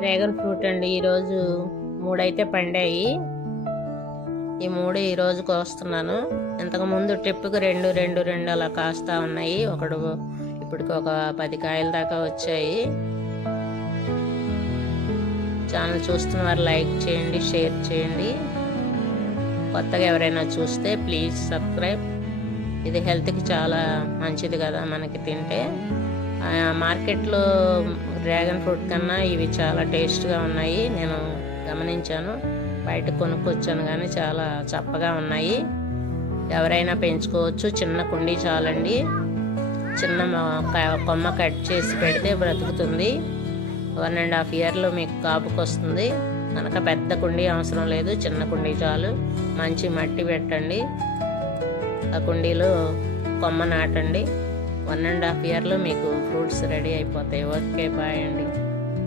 Dragon fruit అండి. ఈరోజు 3 అయితే పండాయి. ఈ 3 ఈరోజు కోస్తున్నాను. ఇంతకుముందు ట్రిప్కి 2 అలా కాస్తా ఉన్నాయి. ఇప్పటికి ఒక 10 కాయల దాకా వచ్చాయి. ఛానల్ చూస్తున్న వారు లైక్ చేయండి, షేర్ చేయండి. కొత్తగా ఎవరైనా చూస్తే ప్లీజ్ సబ్స్క్రైబ్. ఇది హెల్త్కి చాలా మంచిది కదా మనకి తింటే. మార్కెట్లో డ్రాగన్ ఫ్రూట్ కన్నా ఇవి చాలా టేస్ట్గా ఉన్నాయి. నేను గమనించాను. బయట కొనుక్కొచ్చాను కానీ చాలా చప్పగా ఉన్నాయి. ఎవరైనా పెంచుకోవచ్చు. చిన్న కుండీ చాలండి. చిన్న కొమ్మ కట్ చేసి పెడితే బ్రతుకుతుంది. 1.5 ఇయర్లో మీకు కాపుకి వస్తుంది కనుక పెద్ద కుండీ అవసరం లేదు. చిన్న కుండీ చాలు. మంచి మట్టి పెట్టండి. ఆ కుండీలో కొమ్మ నాటండి. 1.5 ఇయర్లో మీకు ఫ్రూట్స్ రెడీ అయిపోతాయి. ఓకే, బాయ్ అండి.